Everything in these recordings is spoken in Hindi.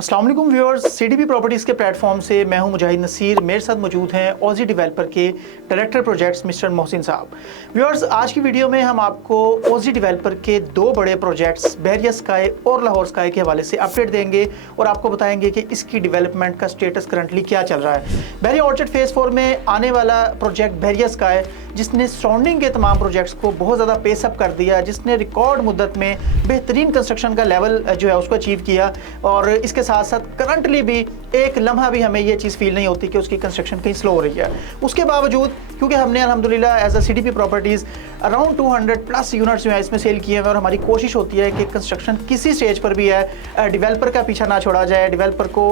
अस्सलाम वालेकुम व्यूअर्स, सीडीपी प्रॉपर्टीज़ के प्लेटफॉर्म से मैं हूं मुजाहिद नसीर। मेरे साथ मौजूद हैं ऑजी डेवलपर के डायरेक्टर प्रोजेक्ट्स मिस्टर मोहसिन साहब। व्यूअर्स, आज की वीडियो में हम आपको ऑजी डेवलपर के दो बड़े प्रोजेक्ट्स बहरिया स्काई और लाहौर स्काई के हवाले से अपडेट देंगे और आपको बताएंगे कि इसकी डेवलपमेंट का स्टेटस करंटली क्या चल रहा है। बहरिया ऑर्चर्ड फेज़ 4 में आने वाला प्रोजेक्ट बहरिया स्काई, जिसने सराउंडिंग के तमाम प्रोजेक्ट्स को बहुत ज़्यादा पेसअप कर दिया, जिसने रिकॉर्ड मुद्दत में बेहतरीन कंस्ट्रक्शन का लेवल जो है उसको अचीव किया, और इसके साथ साथ करंटली भी एक लम्हा भी हमें ये चीज़ फील नहीं होती कि उसकी कंस्ट्रक्शन कहीं स्लो हो रही है। उसके बावजूद क्योंकि हमने अल्हम्दुलिल्लाह as a CDP properties around 200+ units जो है इसमें सेल किए हुए हैं, और हमारी कोशिश होती है कि कंस्ट्रक्शन किसी स्टेज पर भी है डेवलपर का पीछा ना छोड़ा जाए, डेवलपर को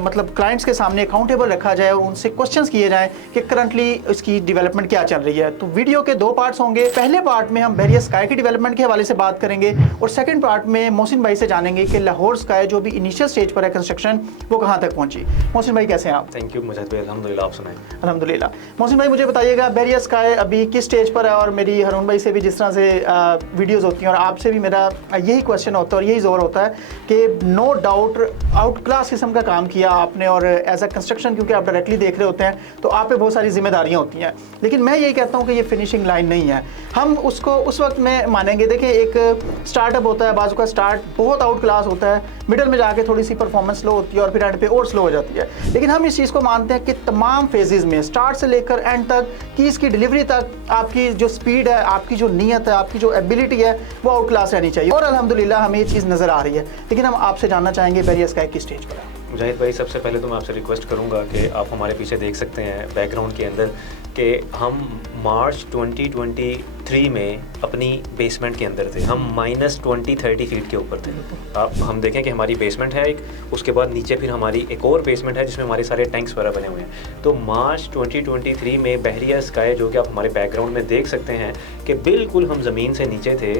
मतलब क्लाइंट्स के सामने अकाउंटेबल रखा जाए और उनसे क्वेश्चंस किए जाएँ कि करंटली इसकी डेवलपमेंट क्या चल रही है। तो वीडियो के दो पार्ट्स होंगे। पहले पार्ट में हम बहरिया स्काई की डेवलपमेंट के हवाले से बात करेंगे और सेकंड पार्ट में मोहसिन भाई से जानेंगे कि लाहौर स्काई जो भी इनिशियल स्टेज पर है कंस्ट्रक्शन, वो कहाँ तक पहुँची। मोहसिन भाई कैसे हैं आप? थैंक यू मुजाहिद भाई, अल्हम्दुलिल्लाह। आप सुनाएं। अल्हम्दुलिल्लाह। मोहसिन भाई मुझे बताइएगा, बहरिया स्काई अभी किस स्टेज पर है? और मेरी हरून भाई से भी जिस तरह से वीडियोस होती हैं और आपसे भी मेरा यही क्वेश्चन होता है और यही जोर होता है कि नो डाउट आउट क्लास किस्म का काम किया आपने, और एज अ कंस्ट्रक्शन क्योंकि आप डायरेक्टली देख रहे होते हैं तो आप पे बहुत सारी जिम्मेदारियां होती हैं, लेकिन मैं यही कहता हूं कि ये फिनिशिंग लाइन नहीं है। हम उसको उस वक्त में मानेंगे। देखिए, एक स्टार्टअप होता है, बाजू का स्टार्ट बहुत आउट क्लास होता है, मिडल में जाके थोड़ी सी परफॉर्मेंस स्लो होती है और फिर एंड पे और स्लो हो जाती है। लेकिन हम इस चीज़ को मानते हैं कि तमाम फेजेस में स्टार्ट से लेकर एंड तक कि इसकी डिलीवरी तक आपकी जो स्पीड है, आपकी जो नीयत है, आपकी जो एबिलिटी है, वो आउट क्लास रहनी चाहिए, और अल्हम्दुलिल्लाह हमें ये चीज़ नज़र आ रही है। लेकिन हम आपसे जानना चाहेंगे बहरिया स्काई की स्टेज पर है। मुजाहिद भाई, सबसे पहले तो मैं आपसे रिक्वेस्ट करूंगा कि आप हमारे पीछे देख सकते हैं बैकग्राउंड के अंदर कि हम मार्च 2023 में अपनी बेसमेंट के अंदर थे। हम -20-30 फीट के ऊपर थे। आप हम देखें कि हमारी बेसमेंट है एक, उसके बाद नीचे फिर हमारी एक और बेसमेंट है जिसमें हमारे सारे टैंक्स वगैरह बने हुए हैं। तो मार्च 2023 में बहरिया स्काई, जो कि आप हमारे बैकग्राउंड में देख सकते हैं कि बिल्कुल हम ज़मीन से नीचे थे।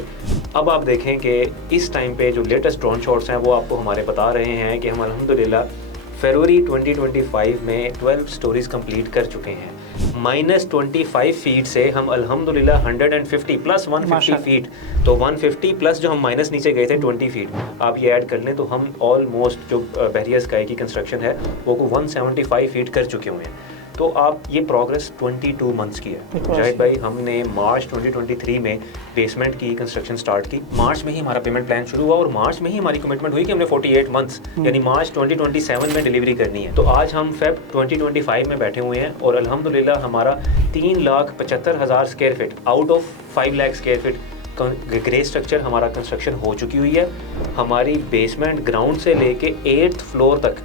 अब आप देखें कि इस टाइम पे जो लेटेस्ट ड्रोन शॉट्स हैं वो आपको हमारे बता रहे हैं कि हम अल्हम्दुलिल्लाह फरवरी 2025 में 12 स्टोरीज़ कंप्लीट कर चुके हैं। -25 फीट से हम अल्हम्दुलिल्लाह 150 प्लस 150 फीट, तो 150 प्लस जो हम माइनस नीचे गए थे 20 फीट, आप ये ऐड कर लें तो हम ऑलमोस्ट जो बहरिया स्काई की कंस्ट्रक्शन है वो को 175 फीट कर चुके हुए हैं। तो आप ये प्रोग्रेस 22 मंथ्स की है। शाहिद भाई, हमने मार्च 2023 में बेसमेंट की कंस्ट्रक्शन स्टार्ट की। मार्च में ही हमारा पेमेंट प्लान शुरू हुआ और मार्च में ही हमारी कमिटमेंट हुई कि हमने 48 मंथ्स यानी मार्च 2027 में डिलीवरी करनी है। तो आज हम फेब 2025 में बैठे हुए हैं और अल्हम्दुलिल्लाह हमारा 3,75,000 square feet out of 5 lakh square feet grey structure हमारा कंस्ट्रक्शन हो चुकी हुई है। हमारी बेसमेंट ग्राउंड से लेके 8th फ्लोर तक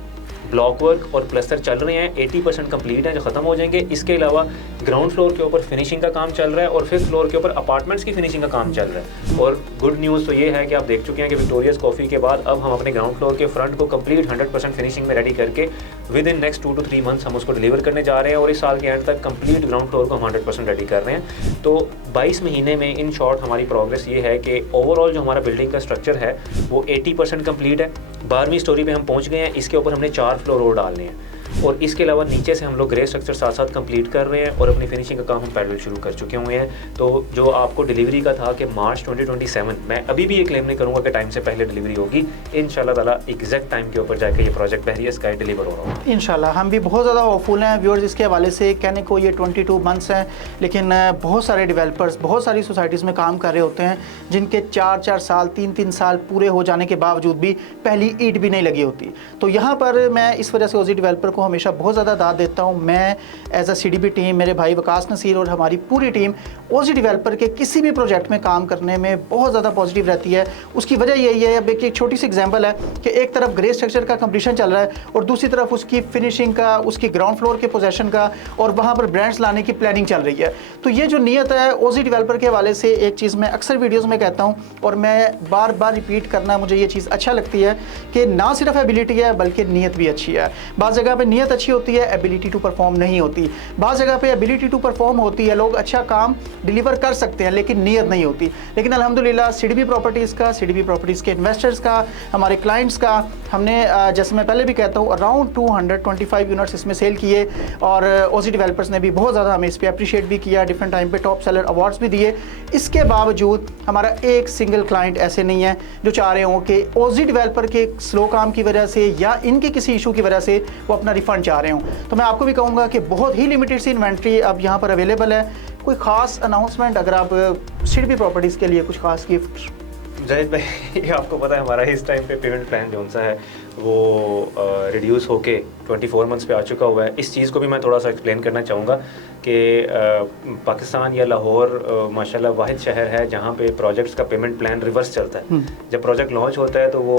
ब्लॉक वर्क और प्लस्तर चल रहे हैं, 80% कंप्लीट हैं जो ख़त्म हो जाएंगे। इसके अलावा ग्राउंड फ्लोर के ऊपर फिनिशिंग का काम चल रहा है और 5th फ्लोर के ऊपर अपार्टमेंट्स की फिनिशिंग का काम चल रहा है। और गुड न्यूज़ तो ये है कि आप देख चुके हैं कि विक्टोरियाज कॉफ़ी के बाद अब हम अपने ग्राउंड फ्लोर के फ्रंट को कंप्लीट 100% फिनिशिंग में रेडी करके with in next 2 to 3 months हम उसको डिलीवर करने जा रहे हैं, और इस साल के एंड तक कंप्लीट ग्राउंड फ्लोर को हम 100% रेडी कर रहे हैं। तो 22 महीने में इन शॉर्ट हमारी प्रोग्रेस ये है कि ओवरऑल जो हमारा बिल्डिंग का स्ट्रक्चर है वो 80% कंप्लीट है। 12वीं स्टोरी पे हम पहुंच गए हैं। इसके ऊपर हमने 4 फ्लोर और डालने हैं, और इसके अलावा नीचे से हम लोग ग्रे स्ट्रक्चर साथ साथ कंप्लीट कर रहे हैं और अपनी फिनिशिंग का काम हम पैरेलल शुरू कर चुके हुए हैं। तो जो आपको डिलीवरी का था कि मार्च 2027, मैं अभी भी ये क्लेम नहीं करूँगा कि टाइम से पहले डिलीवरी होगी। इंशाल्लाह ताला एग्जैक्ट टाइम के ऊपर जाकर ये प्रोजेक्ट बहरिया स्काई डिलीवर हो रहा होगा इंशाल्लाह। हम भी बहुत ज़्यादा होपफुल हैं व्यूअर्स इसके हवाले से। कहने को ये 22 मंथ्स हैं, लेकिन बहुत सारे डेवलपर्स बहुत सारी सोसाइटीज़ में काम कर रहे होते हैं जिनके 4-4 साल 3-3 साल पूरे हो जाने के बावजूद भी पहली ईंट भी नहीं लगी होती। तो यहाँ पर मैं इस वजह से ऑजी डेवलपर को हमेशा बहुत ज़्यादा दाद देता हूँ। मैं एज अ सीडीपी टीम, मेरे भाई वकास नसीर और हमारी पूरी टीम ऑजी डेवलपर के किसी भी प्रोजेक्ट में काम करने में बहुत ज़्यादा पॉजिटिव रहती है। उसकी वजह यही है, अब एक छोटी सी एग्जांपल है कि एक तरफ ग्रे स्ट्रक्चर का कंप्लीशन चल रहा है और दूसरी तरफ उसकी फिनिशिंग का, उसकी ग्राउंड फ्लोर के पोजेशन का और वहाँ पर ब्रांड्स लाने की प्लानिंग चल रही है। तो ये जो नीयत है ऑजी डेवलपर के हवाले से, एक चीज़ मैं अक्सर वीडियोज़ में कहता हूँ और मैं बार बार रिपीट करना मुझे ये चीज़ अच्छा लगती है कि ना सिर्फ एबिलिटी है बल्कि नीयत भी अच्छी है। बाज़ जगह पर नीयत अच्छी होती है, एबिलिटी टू परफॉर्म नहीं होती। बाज़ जगह पे एबिलिटी टू परफॉर्म होती है, लोग अच्छा काम डिलीवर कर सकते हैं लेकिन नीयत नहीं होती। लेकिन अल्हम्दुलिल्लाह सीडीबी प्रॉपर्टीज़ का, सीडीबी प्रॉपर्टीज़ के इन्वेस्टर्स का, हमारे क्लाइंट्स का, हमने जैसे मैं पहले भी कहता हूँ अराउंड 225 यूनिट्स इसमें सेल किए और ओजी डेवलपर्स ने भी बहुत ज़्यादा हमें इस पर अप्रिशिएट भी किया, डिफरेंट टाइम पे टॉप सेलर अवार्ड्स भी दिए। इसके बावजूद हमारा एक सिंगल क्लाइंट ऐसे नहीं है जो चाह रहे हों कि ओजी डेवलपर के स्लो काम की वजह से या इनके किसी इशू की वजह से वो अपना रिफंड चाह रहे हों। तो मैं आपको भी कहूँगा कि बहुत ही लिमिटेड सी इन्वेंट्री अब यहाँ पर अवेलेबल है। कोई ख़ास अनाउंसमेंट अगर आप सीडीबी प्रॉपर्टीज़ के लिए कुछ खास गिफ्ट? जाहिद भाई, आपको पता है हमारा इस टाइम पे पेमेंट प्लान जो सा है वो रिड्यूस होके 24 मंथ्स पे आ चुका हुआ है। इस चीज़ को भी मैं थोड़ा सा एक्सप्लेन करना चाहूँगा कि पाकिस्तान या लाहौर माशाल्लाह वाहिद शहर है जहाँ पे प्रोजेक्ट्स का पेमेंट प्लान रिवर्स चलता है। जब प्रोजेक्ट लॉन्च होता है तो वो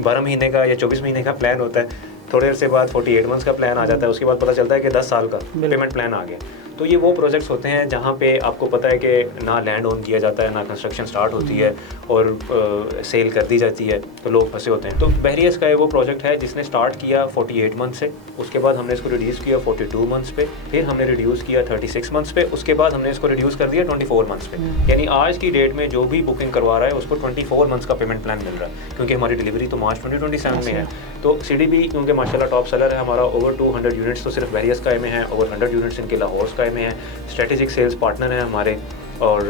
12 महीने का या 24 महीने का प्लान होता है, थोड़ी देर से बाद 48 मंथ्स का प्लान आ जाता है, उसके बाद पता चलता है कि 10 साल का पेमेंट प्लान आ गया। तो ये वो प्रोजेक्ट्स होते हैं जहाँ पे आपको पता है कि ना लैंड ओन किया जाता है, ना कंस्ट्रक्शन स्टार्ट होती है और सेल कर दी जाती है, तो लोग फंसे होते हैं। तो बहरिया स्काई वो प्रोजेक्ट है जिसने स्टार्ट किया 48 मंथ से, उसके बाद हमने इसको रिड्यूस किया 42 मंथ्स पे, फिर हमने रिड्यूस किया 36 मंथ्स पे, उसके बाद हमने इसको रिड्यूस कर दिया 24 मंथ्स पे। यानी आज की डेट में जो भी बुकिंग करवा रहा है उसको 24 मंथ्स का पेमेंट प्लान मिल रहा है, क्योंकि हमारी डिलीवरी तो मार्च 2027 में है। तो सीडीबी क्योंकि माशाल्लाह टॉप सेलर है हमारा, ओवर 200 यूनिट्स तो सिर्फ बहरिया स्काई में है, ओवर 100 यूनिट्स इनके लाहौर स्काई में है, स्ट्रेटेजिक सेल्स पार्टनर हैं हमारे। और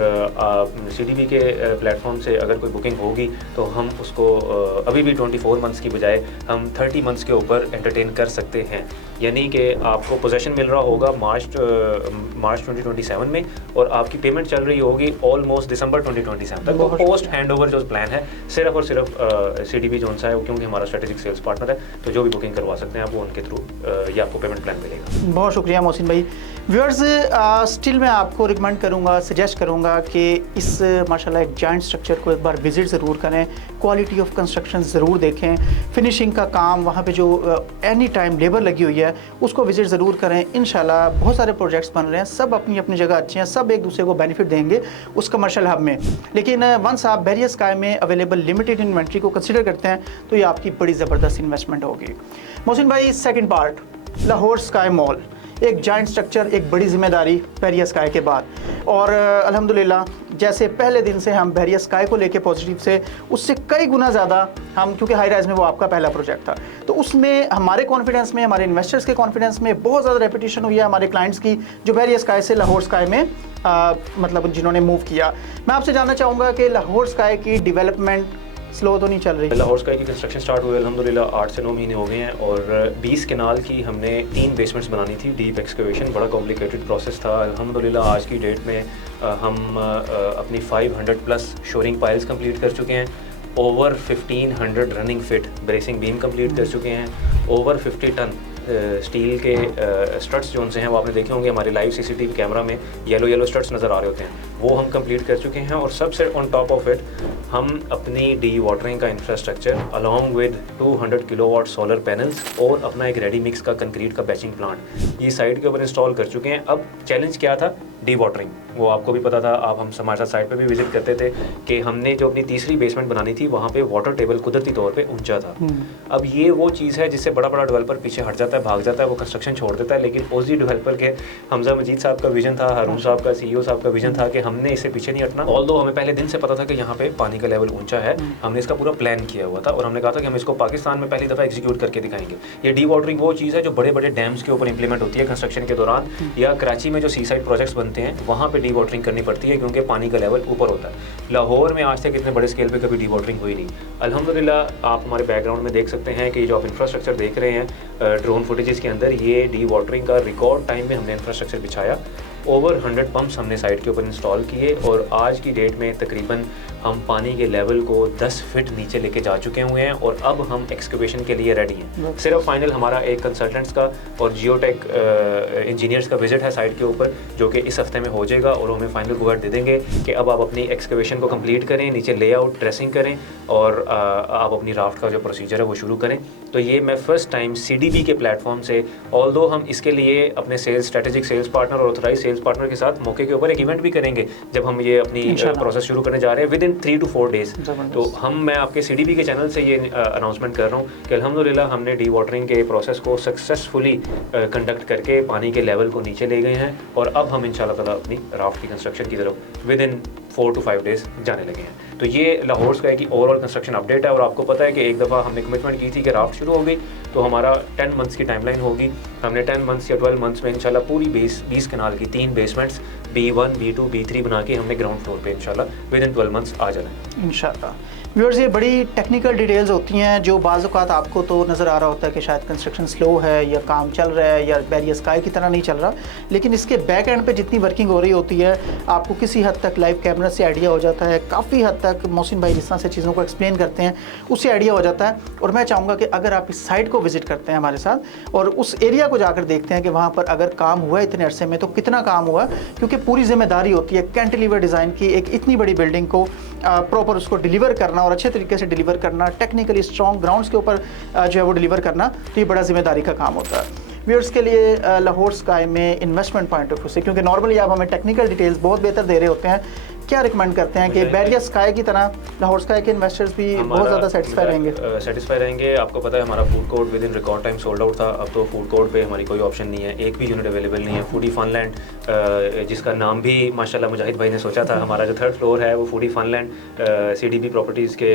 सीडीबी के प्लेटफॉर्म से अगर कोई बुकिंग होगी तो हम उसको अभी भी 24 मंथ्स की बजाय हम 30 मंथ्स के ऊपर एंटरटेन कर सकते हैं। यानी कि आपको पोजेशन मिल रहा होगा मार्च 2027 में और आपकी पेमेंट चल रही होगी ऑलमोस्ट दिसंबर 2027 तक। तो पोस्ट हैंड ओवर जो प्लान है सिर्फ और सिर्फ सीडीबी जो सा है, क्योंकि हमारा स्ट्रेटेजिक सेल्स पार्टनर है, तो जो भी बुकिंग करवा सकते हैं आप वो उनके थ्रू ये आपको पेमेंट प्लान मिलेगा। बहुत शुक्रिया मोहसिन भाई। व्यूअर्स, स्टिल मैं आपको रिकमेंड करूँगा, सजेस्ट करूँगा कि इस माशाल्लाह एक जॉइंट स्ट्रक्चर को एक बार विज़िट ज़रूर करें, क्वालिटी ऑफ कंस्ट्रक्शन ज़रूर देखें, फिनिशिंग का काम वहाँ पे जो एनी टाइम लेबर लगी हुई है उसको विज़िट ज़रूर करें। इंशाल्लाह बहुत सारे प्रोजेक्ट्स बन रहे हैं, सब अपनी अपनी जगह अच्छे हैं, सब एक दूसरे को बेनिफिट देंगे उस कमर्शियल हब में। लेकिन वंस आप बहरिया स्काई में अवेलेबल लिमिटेड इन्वेंट्री को कंसिडर करते हैं तो ये आपकी बड़ी ज़बरदस्त इन्वेस्टमेंट होगी। मोहसिन भाई, second part, Lahore Sky mall, एक जॉइंट स्ट्रक्चर, एक बड़ी जिम्मेदारी बहरिया स्काई के बाद। और अल्हम्दुलिल्लाह जैसे पहले दिन से हम बहरिया स्काई को लेके पॉजिटिव से, उससे कई गुना ज़्यादा हम, क्योंकि हाई राइज में वो आपका पहला प्रोजेक्ट था, तो उसमें हमारे कॉन्फिडेंस में, हमारे इन्वेस्टर्स के कॉन्फिडेंस में बहुत ज़्यादा रेपिटेशन हुई है हमारे क्लाइंट्स की जो बहरिया स्काई से लाहौर स्काई में मतलब जिन्होंने मूव किया। मैं आपसे जानना चाहूँगा कि लाहौर स्काई की डेवलपमेंट स्लो तो नहीं चल रही? लाहौर स्काई की कंस्ट्रक्शन स्टार्ट हुए अल्हम्दुलिल्लाह 8 से 9 महीने हो गए हैं और 20 कनाल की हमने 3 बेसमेंट्स बनानी थी, डीप एक्सकवेशन, बड़ा कॉम्प्लिकेटेड प्रोसेस था। अल्हम्दुलिल्लाह आज की डेट में हम अपनी 500 प्लस शोरिंग पाइल्स कंप्लीट कर चुके हैं, over 1500 running fit bracing beam complete कर चुके हैं, ओवर 50 टन स्टील के स्टड्स जो उनसे हैं वो आपने देखे होंगे हमारे लाइव सीसीटीवी कैमरा में येलो स्टड्स नज़र आ रहे होते हैं, वो हम कंप्लीट कर चुके हैं। और सबसे ऑन टॉप ऑफ इट हम अपनी डी वाटरिंग का infrastructure along with 200 kilowatt solar panels और अपना एक रेडी मिक्स का कंक्रीट का बैचिंग प्लांट ये साइट के ऊपर इंस्टॉल कर चुके हैं। अब चैलेंज क्या था? डी वाटरिंग, वो आपको भी पता था, आप हम हमारे साथ साइट पे भी विजिट करते थे कि हमने जो अपनी तीसरी बेसमेंट बनानी थी वहाँ पे वाटर टेबल कुदरती तौर पे ऊंचा था। अब ये वो चीज़ है जिससे बड़ा डेवलपर पीछे हट जाता है, भाग जाता है, वो कंस्ट्रक्शन छोड़ देता है। लेकिन ओजी डेवलपर के हमजा मजीद साहब का विजन था, हारून साहब का CEO साहब का विजन था कि हमने इससे पीछे नहीं हटना। ऑल्दो हमें पहले दिन से पता था कि यहाँ पे पानी का लेवल ऊंचा है, हमने इसका पूरा प्लान किया हुआ था और हमने कहा था कि हम इसको पाकिस्तान में पहली दफ़ा एग्जीक्यूट करके दिखाएंगे। ये डी वाटरिंग वो चीज़ है जो बड़े डैम्स के ऊपर इंप्लीमेंट होती है कंस्ट्रक्शन के दौरान, या कराची में जो सी साइड प्रोजेक्ट्स बनते हैं वहाँ पे डी वाटरिंग करनी पड़ती है क्योंकि पानी का लेवल ऊपर होता है। लाहौर में आज तक इतने बड़े स्केल पे कभी डी वाटरिंग हुई नहीं। अल्हम्दुलिल्लाह आप हमारे बैकग्राउंड में देख सकते हैं कि जो आप इंफ्रास्ट्रक्चर देख रहे हैं ड्रोन फुटेजेस के अंदर, ये डी वाटरिंग का रिकॉर्ड टाइम में हमने इंफ्रास्ट्रक्चर बिछाया, ओवर 100 पंप्स हमने साइट के ऊपर इंस्टॉल किए और आज की डेट में तकरीबन हम पानी के लेवल को 10 फीट नीचे लेके जा चुके हुए हैं और अब हम एक्सकवेशन के लिए रेडी हैं। सिर्फ फाइनल हमारा एक कंसल्टेंट्स का और जियोटेक इंजीनियर्स का विजिट है साइट के ऊपर जो कि इस हफ्ते में हो जाएगा और हमें फाइनल गो अहेड दे देंगे कि अब आप अपनी एक्सकवेशन को कंप्लीट करें, नीचे लेआउट ड्रेसिंग करें और आप अपनी राफ्ट का जो प्रोसीजर है वो शुरू करें। तो ये मैं फ़र्स्ट टाइम CDB के प्लेटफॉर्म से, ऑल्दो हम इसके लिए अपने सेल्स स्ट्रेटेजिक सेल्स पार्टनर और ऑथराइज सेल्स सेल्स पार्टनर के साथ मौके के ऊपर एक इवेंट भी करेंगे जब हम ये अपनी प्रोसेस शुरू करने जा रहे हैं विद इन 3 to 4 डेज। तो मैं आपके CDB के चैनल से ये अनाउंसमेंट कर रहा हूँ कि अल्हम्दुलिल्लाह हमने डी वाटरिंग के प्रोसेस को सक्सेसफुली कंडक्ट करके पानी के लेवल को नीचे ले गए हैं और अब हम इंशाल्लाह ताला अपनी राफ्ट की कंस्ट्रक्शन की तरफ विद इन 4 to 5 डेज जाने लगे हैं। तो ये लाहौर स्काई की ओवरऑल कंस्ट्रक्शन अपडेट है। और आपको पता है कि एक दफ़ा हमने कमिटमेंट की थी कि राफ्ट शुरू हो गई तो हमारा 10 मंथ्स की टाइमलाइन होगी। हमने 10 मंथ्स या 12 मंथ्स में इंशाल्लाह पूरी 20 कनाल की 3 बेसमेंट्स B1, B2, B3 बना के हमने ग्राउंड फ्लोर पे इंशाल्लाह विद इन 12 मंथ्स आ जाना है इंशाल्लाह। व्यूअर्स, ये बड़ी टेक्निकल डिटेल्स होती हैं जो बाज़ औक़ात आपको तो नज़र आ रहा होता है कि शायद कंस्ट्रक्शन स्लो है या काम चल रहा है या बैरियर स्काई की तरह नहीं चल रहा, लेकिन इसके बैक एंड पे जितनी वर्किंग हो रही होती है आपको किसी हद तक लाइव कैमरा से आइडिया हो जाता है। काफ़ी हद तक मोहसिन भाई जिस तरह से चीज़ों को एक्सप्लेन करते हैं उससे आइडिया हो जाता है। और मैं चाहूँगा कि अगर आप इस साइट को विज़िट करते हैं हमारे साथ और उस एरिया को जाकर देखते हैं कि वहाँ पर अगर काम हुआ है इतने अरसे में तो कितना काम हुआ, क्योंकि पूरी जिम्मेदारी होती है कैंटिलीवर डिज़ाइन की एक इतनी बड़ी बिल्डिंग को प्रॉपर उसको डिलीवर करना और अच्छे तरीके से डिलीवर करना, टेक्निकली स्ट्रॉन्ग ग्राउंड्स के ऊपर जो है वो डिलीवर करना, तो ये बड़ा जिम्मेदारी का काम होता है। व्यूअर्स के लिए लाहौर स्काई में इन्वेस्टमेंट पॉइंट ऑफ व्यू से, क्योंकि नॉर्मली आप हमें टेक्निकल डिटेल्स बहुत बेहतर दे रहे होते हैं, क्या रिकमेंड करते हैं कि बैरियर स्काई की तरह लाहौर स्काई के इन्वेस्टर्स भी बहुत ज़्यादा सेटिस्फाई रहेंगे? आपको पता है हमारा food court with in record time sold out था। अब तो फूड कोर्ट पे हमारी कोई ऑप्शन नहीं है, एक भी यूनिट अवेलेबल नहीं है। फूडी फनलैंड जिसका नाम भी माशाल्लाह मुजाहिद भाई ने सोचा था, हमारा जो 3rd फ्लोर है वो फूडी फनलैंड CDB प्रॉपर्टीज़ के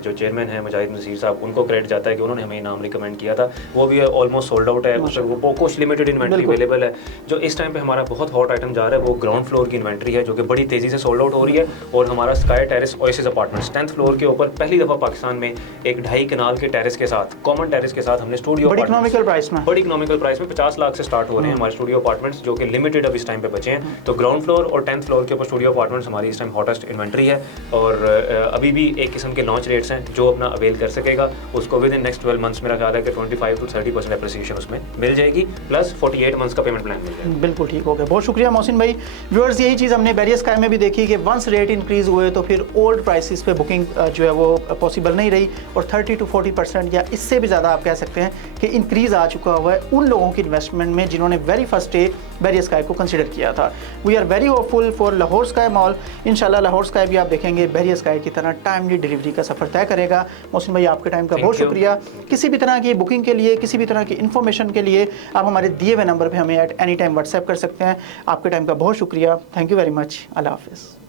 जो चेयरमैन हैं मुजाहिद नसीर साहब, उनको क्रेडिट जाता है कि उन्होंने हमें नाम रिकमेंड किया था। वो भी ऑलमोस्ट सोल्ड आउट है, वो कुछ लिमिटेड इन्वेंट्री अवेलेबल है। जो इस टाइम पे हमारा बहुत हॉट आइटम जा रहा है वो ग्राउंड फ्लोर की इन्वेंट्री है जो कि बड़ी तेज़ी से सोल्ड आउट हो रही है। और हमारा sky terrace oasis apartments 10th floor के ऊपर पहली दफ़ा पाकिस्तान में एक 2.5 कनाल के टेरेस के साथ, कॉमन टेरेस के साथ हमने स्टूडियो बड़ी इकोनॉमिकल प्राइस में 50 लाख से स्टार्ट हो रहे हैं हमारे स्टूडियो अपार्टमेंट्स, जो कि लिमिटेड अब इस टाइम पे बचे हैं। तो ग्राउंड फ्लोर और 10th फ्लोर के ऊपर स्टूडियो अपार्टमेंट्स हमारी इस टाइम हॉटेस्ट इन्वेंट्री है। और अभी भी एक किस्म के लॉन्च रेट्स हैं, जो अपना अवेल कर सकेगा उसको विद इन नेक्स्ट 12 मंथ्स मेरा ख्याल है कि 25 to 30% एप्रिसिएशन उसमें मिल जाएगी, प्लस 48 मंथ्स का पेमेंट प्लान मिल जाएगा। बिल्कुल ठीक हो गया, बहुत शुक्रिया मोहसिन भाई। व्यूअर्स, यही चीज़ हमने बैरियर स्काई में भी देखी कि वंस रेट इंक्रीज़ हुए तो फिर ओल्ड प्राइसेस पे बुकिंग जो है वो पॉसिबल नहीं रही और 30 to 40% या इससे भी ज़्यादा आप कह सकते हैं कि इंक्रीज़ आ चुका हुआ है उन लोगों की इन्वेस्टमेंट में जिन्होंने very first day Bahria Sky को कंसिडर किया था। We are very hopeful for Lahore Sky Mall. इंशाल्लाह लाहौर स्काई भी आप देखेंगे बैरियर स्काई की तरह टाइमली डिलीवरी का सफ़र तय करेगा। मोहसिन भाई, आपके टाइम का बहुत शुक्रिया। किसी भी तरह की बुकिंग के लिए, किसी भी तरह की इन्फॉर्मेशन के लिए आप हमारे दिए हुए नंबर पर हमें एट एनी टाइम व्हाट्सएप कर सकते हैं। आपके टाइम का बहुत शुक्रिया। Thank you very much. अल्लाह हाफिज़।